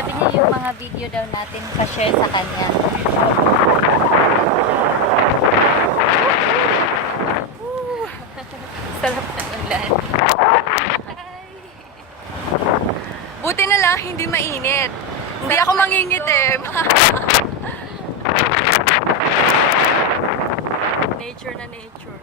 Sabi niya yung mga video daw natin pa-share sa kanya. Sarap na ulan. Buti na lang, hindi mainit. Hindi ako mangingitim. Nature na nature.